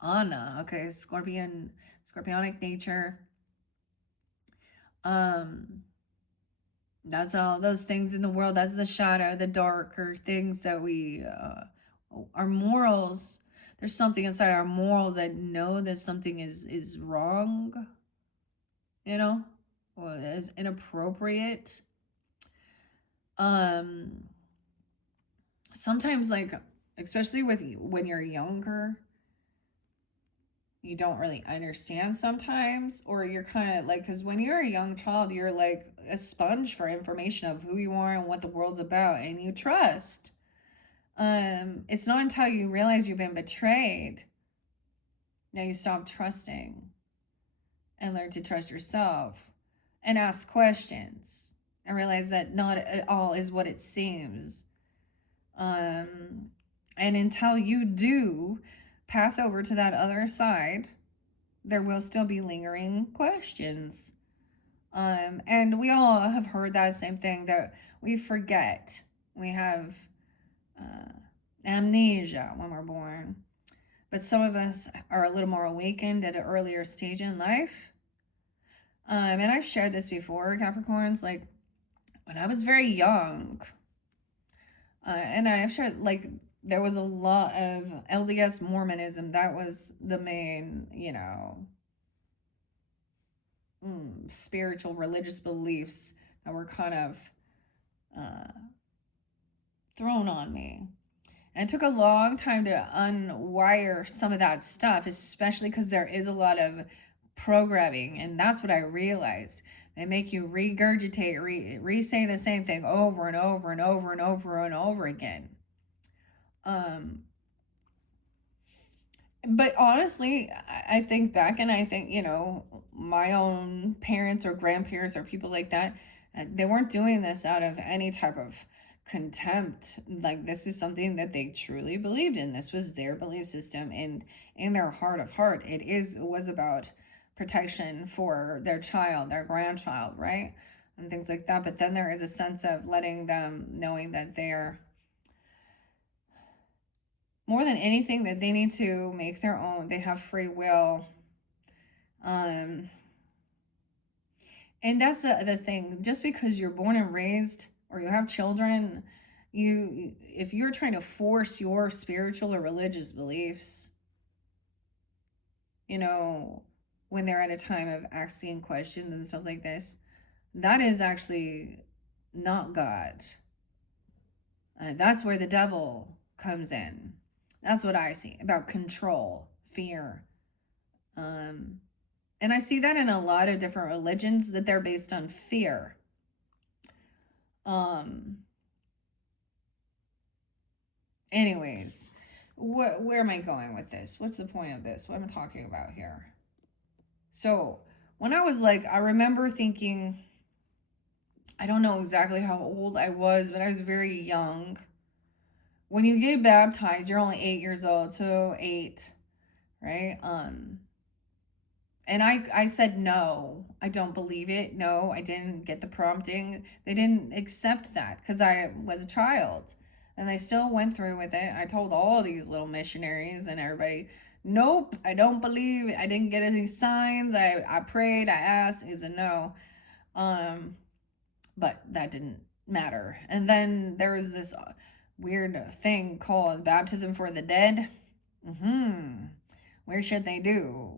Anna. Okay, scorpionic nature. That's all those things in the world. That's the shadow, the darker things that we, our morals. There's something inside our morals that know that something is wrong, or is inappropriate. Sometimes, like, especially with when you're younger, you don't really understand sometimes, or you're kind of like, because when you're a young child, you're like a sponge for information of who you are and what the world's about, and you trust. It's not until you realize you've been betrayed that you stop trusting and learn to trust yourself and ask questions and realize that not all is what it seems. And until you do pass over to that other side, there will still be lingering questions. And we all have heard that same thing, that we forget. We have amnesia when we're born. But some of us are a little more awakened at an earlier stage in life. And I've shared this before, Capricorns, like when I was very young, and I've shared, like, there was a lot of LDS Mormonism. That was the main, spiritual religious beliefs that were kind of thrown on me. And it took a long time to unwire some of that stuff, especially because there is a lot of programming. And that's what I realized. They make you regurgitate, re-say the same thing over and over and over and over and over again. But honestly, I think back and I think, my own parents or grandparents or people like that, they weren't doing this out of any type of contempt. Like, this is something that they truly believed in. This was their belief system, and in their heart of heart, it was about protection for their child, their grandchild, right? And things like that. But then there is a sense of letting them, knowing that they're, more than anything, that they need to make their own, they have free will. And that's the thing. Just because you're born and raised or you have children, if you're trying to force your spiritual or religious beliefs, you know, when they're at a time of asking questions and stuff like this, that is actually not God. That's where the devil comes in. That's what I see about control, fear. And I see that in a lot of different religions, that they're based on fear. Anyways, where am I going with this? What's the point of this? What am I talking about here? So when I was like, I remember thinking, I don't know exactly how old I was, but I was very young. When you get baptized, you're only 8 years old, so 8, right? And I said, no, I don't believe it. No, I didn't get the prompting. They didn't accept that because I was a child. And they still went through with it. I told all these little missionaries and everybody, nope, I don't believe it. I didn't get any signs. I prayed, I asked, is a no. But that didn't matter. And then there was this weird thing called baptism for the dead. Where should they do?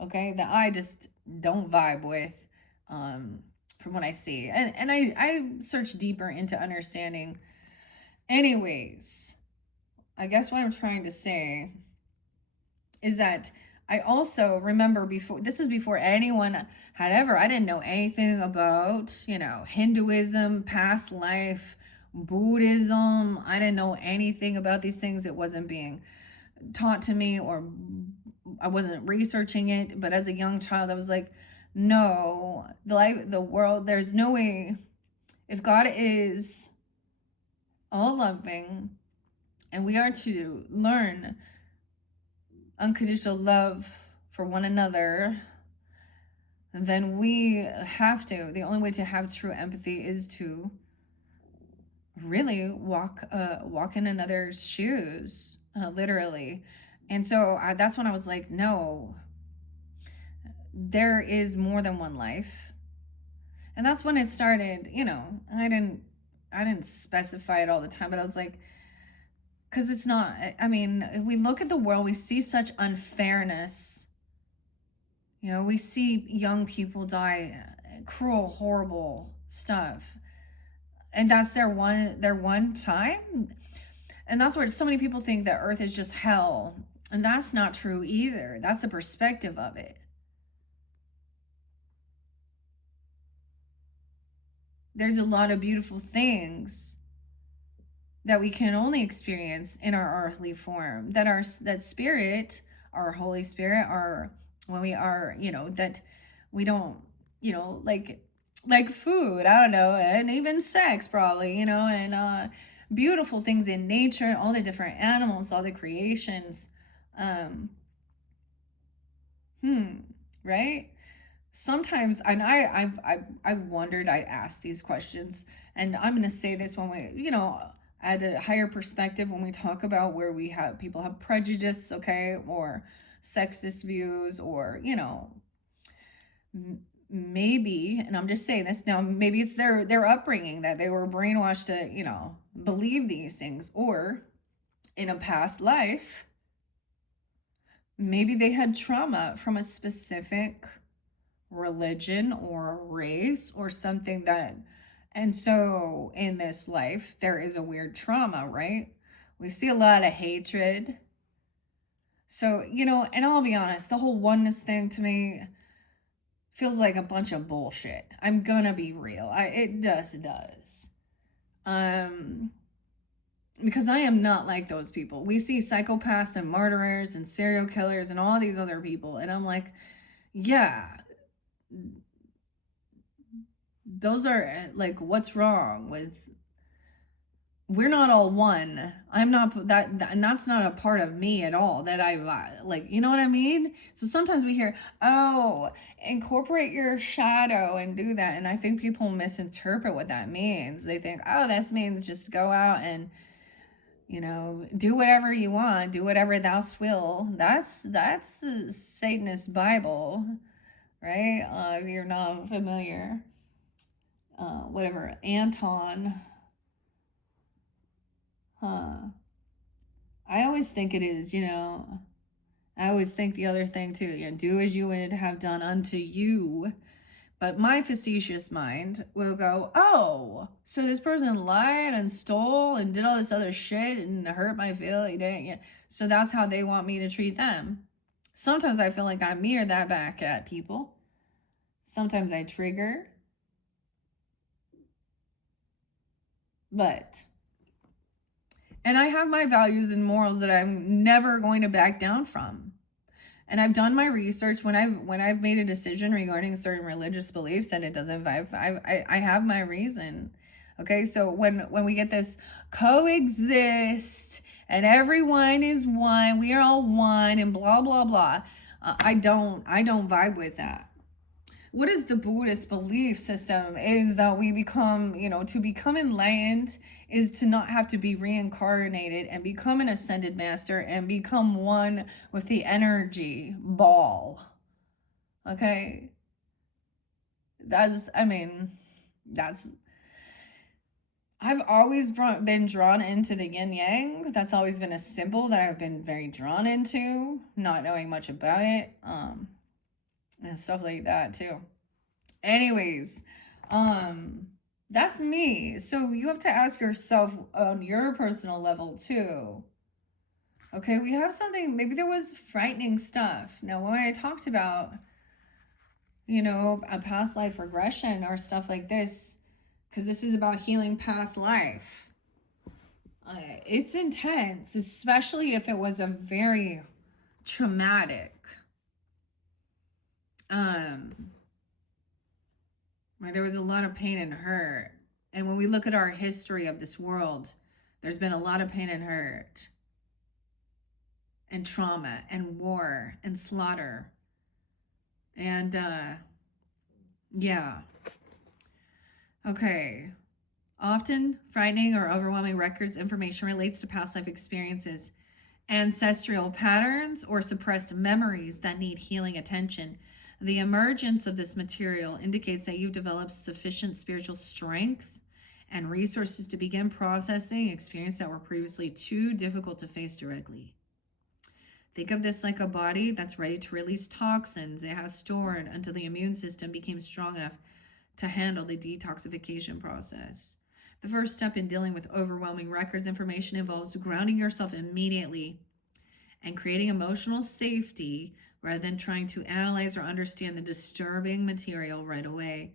Okay, that I just don't vibe with, from what I see. And I search deeper into understanding. Anyways, I guess what I'm trying to say is that I also remember before, this was before anyone had ever, I didn't know anything about, Hinduism, past life, Buddhism. I didn't know anything about these things. It wasn't being taught to me, or I wasn't researching it. But as a young child, I was like, no, the world, there's no way. If God is all loving and we are to learn unconditional love for one another, then we have to, the only way to have true empathy is to really walk in another's shoes, literally. And so that's when I was like, no, there is more than one life. And that's when it started. I didn't specify it all the time, but I was like, because it's not, I mean, we look at the world, we see such unfairness. We see young people die, cruel, horrible stuff. And that's their one time. And that's where so many people think that Earth is just hell. And that's not true either. That's the perspective of it. There's a lot of beautiful things that we can only experience in our earthly form. That spirit, our Holy Spirit, when we are, that we don't, like food, I don't know, and even sex probably, and beautiful things in nature, all the different animals, all the creations. Right? Sometimes, and I've wondered, I asked these questions, and I'm going to say this when we, at a higher perspective, when we talk about where people have prejudice, okay, or sexist views, or, maybe, and I'm just saying this now, maybe it's their upbringing, that they were brainwashed to, believe these things, or in a past life, maybe they had trauma from a specific religion or race or something and so in this life there is a weird trauma, right? We see a lot of hatred. So, and I'll be honest, the whole oneness thing to me feels like a bunch of bullshit. I'm gonna be real. It just does. Because I am not like those people. We see psychopaths and murderers and serial killers and all these other people, and I'm like, yeah, those are like, what's wrong with, we're not all one. I'm not that, and that's not a part of me at all, that I like, you know what I mean? So sometimes we hear, oh, incorporate your shadow and do that, and I think people misinterpret what that means. They think, oh, this means just go out and do whatever you want, do whatever thou will. That's the Satanist Bible, right? If you're not familiar, whatever, Anton Huh. I always think it is, I always think the other thing too, do as you would have done unto you. But my facetious mind will go, oh, so this person lied and stole and did all this other shit and hurt my feelings. So that's how they want me to treat them. Sometimes I feel like I mirror that back at people. Sometimes I trigger. And I have my values and morals that I'm never going to back down from. And I've done my research when I've made a decision regarding certain religious beliefs that it doesn't vibe. I have my reason. Okay, so when we get this coexist and everyone is one, we are all one, and blah blah blah, I don't vibe with that. What is the Buddhist belief system is that we become, to become enlightened is to not have to be reincarnated and become an ascended master and become one with the energy ball. Okay? I've always been drawn into the yin yang. That's always been a symbol that I've been very drawn into, not knowing much about it. And stuff like that too. Anyways, that's me. So you have to ask yourself on your personal level too. Okay, we have something, maybe there was frightening stuff. Now, when I talked about, a past life regression or stuff like this, because this is about healing past life, it's intense, especially if it was a very traumatic, where there was a lot of pain and hurt. And when we look at our history of this world, there's been a lot of pain and hurt and trauma and war and slaughter. And yeah. Okay. Often frightening or overwhelming records information relates to past life experiences, ancestral patterns, or suppressed memories that need healing attention. The emergence of this material indicates that you've developed sufficient spiritual strength and resources to begin processing experiences that were previously too difficult to face directly. Think of this like a body that's ready to release toxins it has stored until the immune system became strong enough to handle the detoxification process. The first step in dealing with overwhelming records information involves grounding yourself immediately and creating emotional safety rather than trying to analyze or understand the disturbing material right away.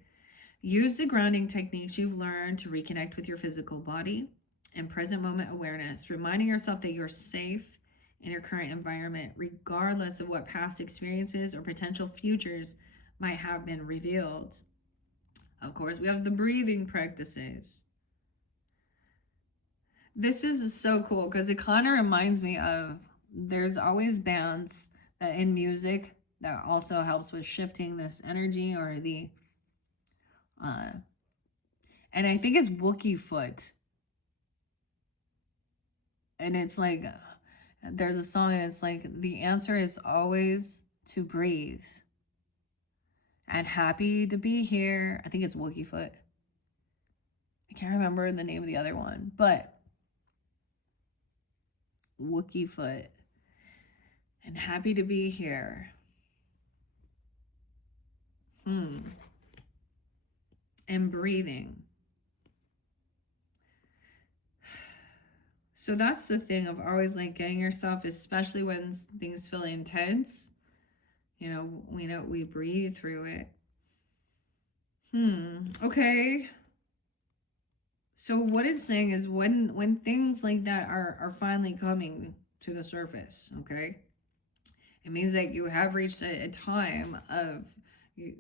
Use the grounding techniques you've learned to reconnect with your physical body and present moment awareness, reminding yourself that you're safe in your current environment, regardless of what past experiences or potential futures might have been revealed. Of course, we have the breathing practices. This is so cool because it kind of reminds me of, there's always bands in music that also helps with shifting this energy or the and I think it's Wookie Foot, and it's like there's a song and it's like the answer is always to breathe and happy to be here. I think it's Wookie Foot. I can't remember the name of the other one, but Wookie Foot and happy to be here. And breathing. So that's the thing of always like getting yourself, especially when things feel intense, we breathe through it. Okay. So what it's saying is when things like that are finally coming to the surface, okay, it means that you have reached a time of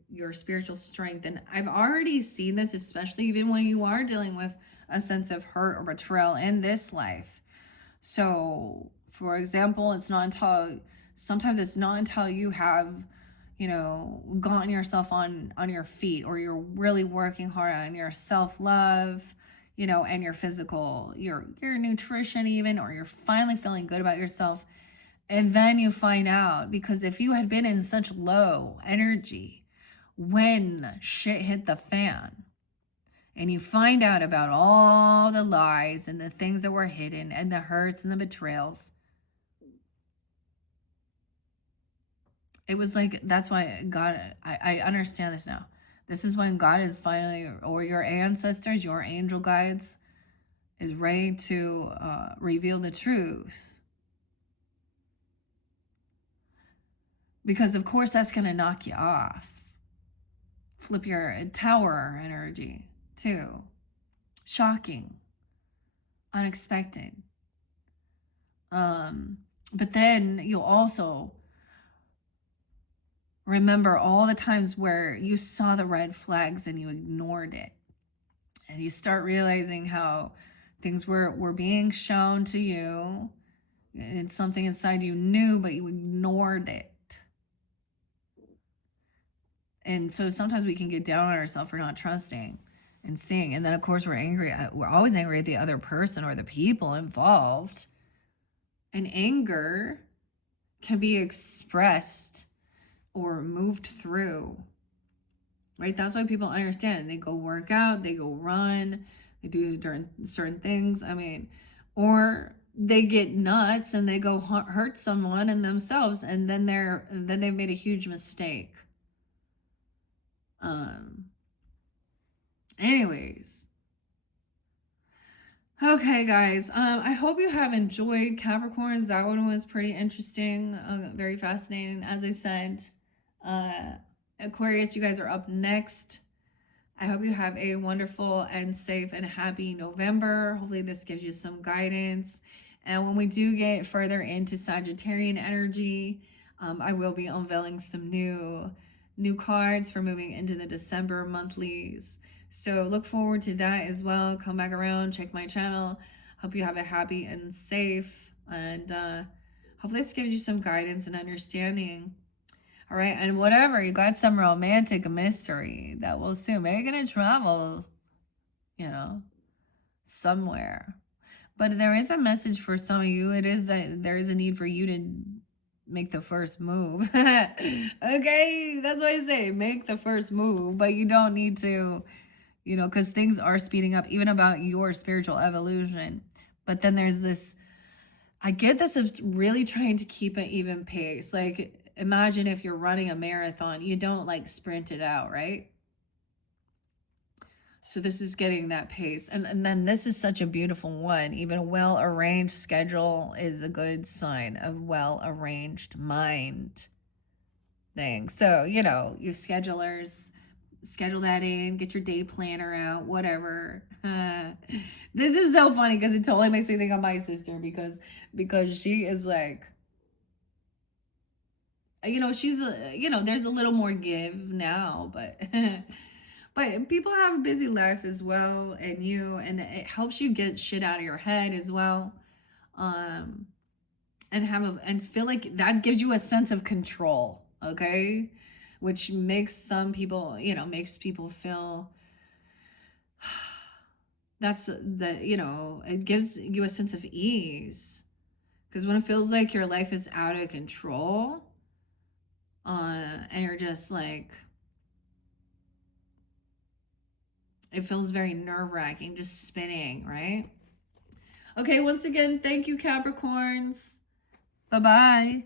your spiritual strength. And I've already seen this, especially even when you are dealing with a sense of hurt or betrayal in this life. So, for example, sometimes it's not until you have, gotten yourself on your feet, or you're really working hard on your self-love, and your physical, your nutrition even, or you're finally feeling good about yourself. And then you find out, because if you had been in such low energy when shit hit the fan, and you find out about all the lies and the things that were hidden and the hurts and the betrayals. It was like, that's why God, I understand this now. This is when God is finally, or your ancestors, your angel guides, is ready to reveal the truth. Because, of course, that's going to knock you off. Flip your tower energy, too. Shocking. Unexpected. But then you'll also remember all the times where you saw the red flags and you ignored it. And you start realizing how things were being shown to you. And something inside you knew, but you ignored it. And so sometimes we can get down on ourselves for not trusting and seeing. And then, of course, we're angry. We're always angry at the other person or the people involved. And anger can be expressed or moved through, right? That's why people understand. They go work out, they go run, they do certain things. I mean, or they get nuts and they go hurt someone and themselves, and then they've made a huge mistake. Anyways. Okay, guys. I hope you have enjoyed Capricorns. That one was pretty interesting, very fascinating. As I said, Aquarius, you guys are up next. I hope you have a wonderful and safe and happy November. Hopefully this gives you some guidance. And when we do get further into Sagittarian energy, I will be unveiling some new cards for moving into the December monthlies. So look forward to that as well. Come back around, check my channel. Hope you have a happy and safe, and hopefully this gives you some guidance and understanding. All right, and whatever, you got some romantic mystery that will soon. Maybe you're going to travel, somewhere. But there is a message for some of you. It is that there is a need for you to make the first move. Okay, that's what I say. Make the first move, but you don't need to, because things are speeding up, even about your spiritual evolution. But then there's this, I get this of really trying to keep an even pace. Like, imagine if you're running a marathon, you don't like sprint it out, right? So this is getting that pace. And then this is such a beautiful one. Even a well-arranged schedule is a good sign of well-arranged mind thing. So, your schedulers, schedule that in, get your day planner out, whatever. This is so funny because it totally makes me think of my sister because she is like, she's there's a little more give now, but but people have a busy life as well, and it helps you get shit out of your head as well, and feel like that gives you a sense of control, okay, which makes some people, makes people feel that's it gives you a sense of ease, because when it feels like your life is out of control, and you're just like, it feels very nerve-wracking, just spinning, right? Okay, once again, thank you, Capricorns. Bye-bye.